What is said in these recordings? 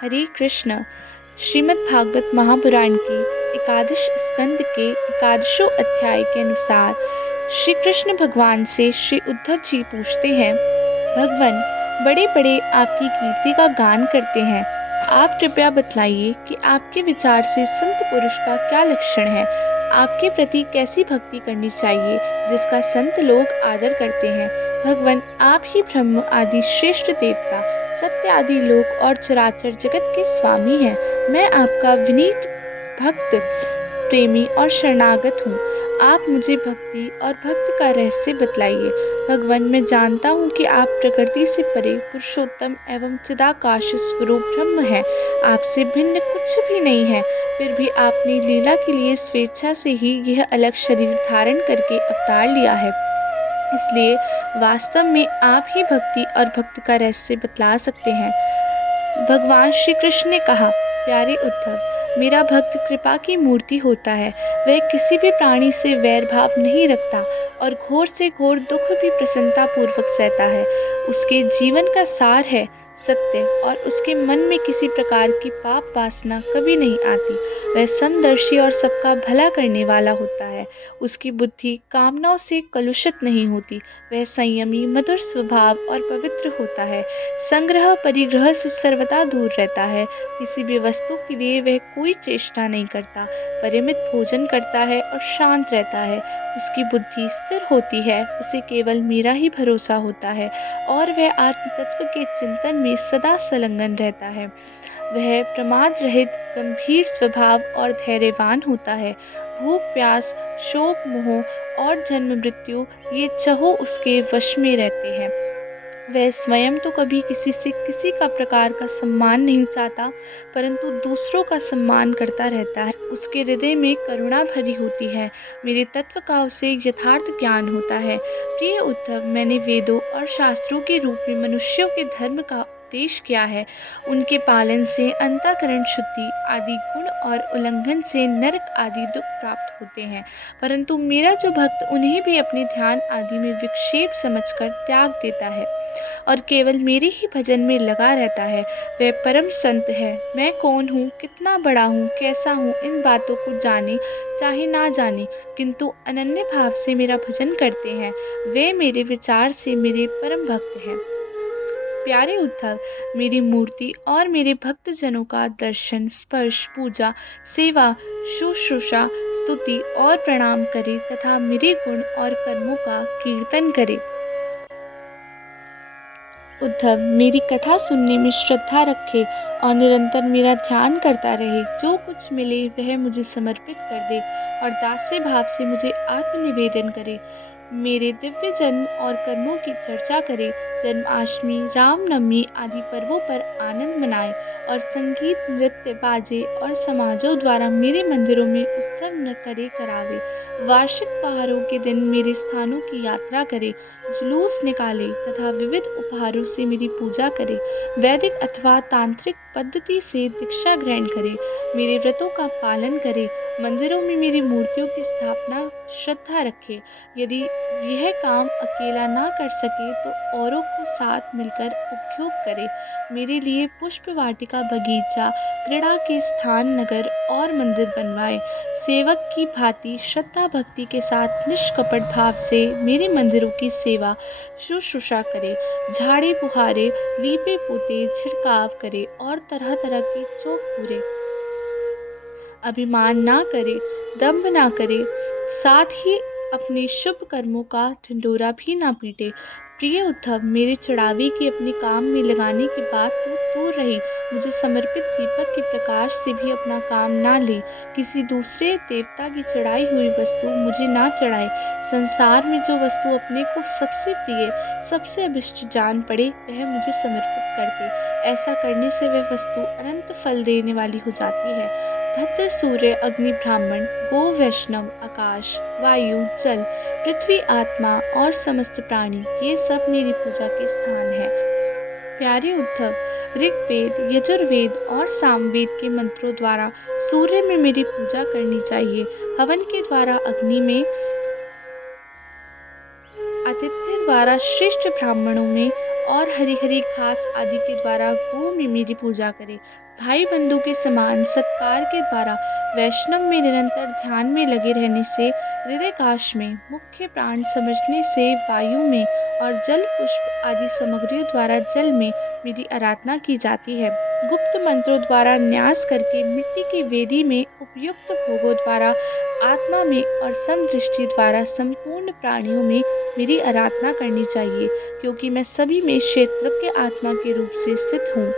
हरे कृष्ण। श्रीमद् भागवत महापुराण की एकादश स्कंद के एकादशों अध्याय के अनुसार श्री कृष्ण भगवान से श्री उद्धव जी पूछते हैं, भगवान, बड़े बड़े आपकी कीर्ति का गान करते हैं। आप कृपया बतलाइए कि आपके विचार से संत पुरुष का क्या लक्षण है। आपके प्रति कैसी भक्ति करनी चाहिए जिसका संत लोग आदर करते हैं। भगवान, आप ही ब्रह्म आदि श्रेष्ठ देवता, सत्य आदि लोक और चराचर जगत के स्वामी हैं। मैं आपका विनीत भक्त, प्रेमी और शरणागत हूँ। आप मुझे भक्ति और भक्त का रहस्य बतलाइए। भगवान, मैं जानता हूँ कि आप प्रकृति से परे पुरुषोत्तम एवं चिदाकाश स्वरूप ब्रह्म हैं। आपसे भिन्न कुछ भी नहीं है। फिर भी आपने लीला के लिए स्वेच्छा से ही यह अलग शरीर धारण करके अवतार लिया है। इसलिए वास्तव में आप ही भक्ति और भक्त का रहस्य बतला सकते हैं। भगवान श्री कृष्ण ने कहा, प्यारे उद्धव, मेरा भक्त कृपा की मूर्ति होता है। वह किसी भी प्राणी से वैर भाव नहीं रखता और घोर से घोर दुख भी प्रसन्नता पूर्वक सहता है। उसके जीवन का सार है सत्य, और उसके मन में किसी प्रकार की पाप वासना कभी नहीं आती। वह समदर्शी और सबका भला करने वाला होता है। उसकी बुद्धि कामनाओं से कलुषित नहीं होती। वह संयमी, मधुर स्वभाव और पवित्र होता है। संग्रह परिग्रह से सर्वदा दूर रहता है। किसी भी वस्तु के लिए वह कोई चेष्टा नहीं करता। परिमित भोजन करता है और शांत रहता है। उसकी बुद्धि स्थिर होती है। उसे केवल मेरा ही भरोसा होता है और वह आत्म तत्व के चिंतन में सदा संलग्न रहता है। वह प्रमाद रहित, गंभीर स्वभाव और धैर्यवान होता है। भूख प्यास, शोक मोह और जन्म मृत्यु, ये चहों उसके वश में रहते हैं। वह स्वयं तो कभी किसी से किसी का प्रकार का सम्मान नहीं चाहता, परंतु दूसरों का सम्मान करता रहता है। उसके हृदय में करुणा भरी होती है। मेरे तत्व का उसे यथार्थ ज्ञान होता है। प्रिय उद्धव, मैंने वेदों और शास्त्रों के रूप में मनुष्यों के धर्म का उपदेश किया है। उनके पालन से अंतःकरण शुद्धि आदि गुण और उल्लंघन से नरक आदि दुख प्राप्त होते हैं। परंतु मेरा जो भक्त उन्हें भी अपने ध्यान आदि में विक्षेप समझकर त्याग देता है और केवल मेरे ही भजन में लगा रहता है, वह परम संत है। मैं कौन हूँ, कितना बड़ा हूँ, कैसा हूँ, इन बातों को जाने चाहे ना जाने, किंतु अनन्य भाव से मेरा भजन करते हैं, वे मेरे विचार से मेरे परम भक्त हैं। प्यारे उद्धव, मेरी मूर्ति और मेरे भक्त जनों का दर्शन, स्पर्श, पूजा, सेवा, शुश्रूषा, स्तुति और प्रणाम करे तथा मेरे गुण और कर्मों का कीर्तन करे। उद्धव, मेरी कथा सुनने में श्रद्धा रखे और निरंतर मेरा ध्यान करता रहे। जो कुछ मिले वह मुझे समर्पित कर दे और दास्य भाव से मुझे आत्मनिवेदन करे। मेरे दिव्य जन्म और कर्मों की चर्चा करे। जन्माष्टमी, रामनवमी आदि पर्वों पर आनंद मनाए और संगीत, नृत्य, बाजे और समाजों द्वारा मेरे मंदिरों में उत्सव न करे करावे। वार्षिक त्योहारों के दिन मेरे स्थानों की यात्रा करे, जुलूस निकाले तथा विविध उपहारों से मेरी पूजा करे। वैदिक अथवा तांत्रिक पद्धति से दीक्षा ग्रहण करे। मेरे व्रतों का पालन करे। मंदिरों में मेरी मूर्तियों की स्थापना श्रद्धा रखे। यदि यह काम अकेला ना कर सके तो औरों को साथ मिलकर उपयोग करे। मेरे लिए पुष्प वाटिका, बगीचा, क्रीड़ा के स्थान, नगर और मंदिर बनवाए। सेवक की भांति श्रद्धा भक्ति के साथ निष्कपट भाव से मेरे मंदिरों की सेवा शुश्रूषा करे। झाड़े बुहारे, लीपे पोते, छिड़काव करे और तरह तरह के चौक पूरे। अभिमान ना करे, दंभ ना करे, साथ ही अपने शुभ कर्मों का ढिंढोरा भी ना पीटे। प्रिय उद्धव, मेरे चढ़ावे की अपने काम में लगाने की बात तो दूर रही, मुझे समर्पित दीपक के प्रकाश से भी अपना काम ना ले। किसी दूसरे देवता की चढ़ाई हुई वस्तु मुझे ना चढ़ाए। संसार में जो वस्तु अपने को सबसे प्रिय, सबसे अभिष्ट जान पड़े, वह मुझे समर्पित कर दे। ऐसा करने से वह वस्तु अनंत फल देने वाली हो जाती है। भद्र, सूर्य, अग्नि, ब्राह्मण, गो, वैष्णव, आकाश, वायु, जल, पृथ्वी, आत्मा और समस्त प्राणी, ये सब मेरी पूजा के स्थान है। प्यारे उद्धव, ऋग्वेद, यजुर्वेद और सामवेद के मंत्रों द्वारा सूर्य में मेरी पूजा करनी चाहिए। हवन के द्वारा अग्नि में, आतिथ्य द्वारा श्रेष्ठ ब्राह्मणों में और हरी हरी घास आदि के द्वारा गो में मेरी पूजा करे। भाई बंधु के समान सत्कार के द्वारा वैष्णव में निरंतर ध्यान में लगे रहने से, हृदयकाश में मुख्य प्राण समझने से वायु में और जल पुष्प आदि सामग्रियों द्वारा जल में मेरी आराधना की जाती है। गुप्त मंत्रों द्वारा न्यास करके मिट्टी की वेदी में उपयुक्त भोगों द्वारा आत्मा में और समदृष्टि द्वारा संपूर्ण प्राणियों में मेरी आराधना करनी चाहिए, क्योंकि मैं सभी में क्षेत्रज्ञ आत्मा के रूप से स्थित हूँ।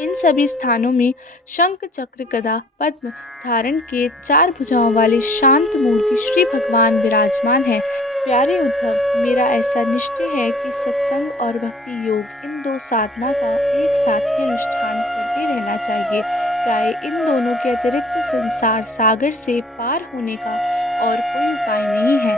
इन सभी स्थानों में शंख चक्र गदा पद्म धारण किए चार भुजाओं वाले शांत मूर्ति श्री भगवान विराजमान है। प्यारे उद्धव, मेरा ऐसा निश्चय है कि सत्संग और भक्ति योग इन दो साधना का एक साथ ही अनुष्ठान करते रहना चाहिए। प्राय इन दोनों के अतिरिक्त संसार सागर से पार होने का और कोई उपाय नहीं है।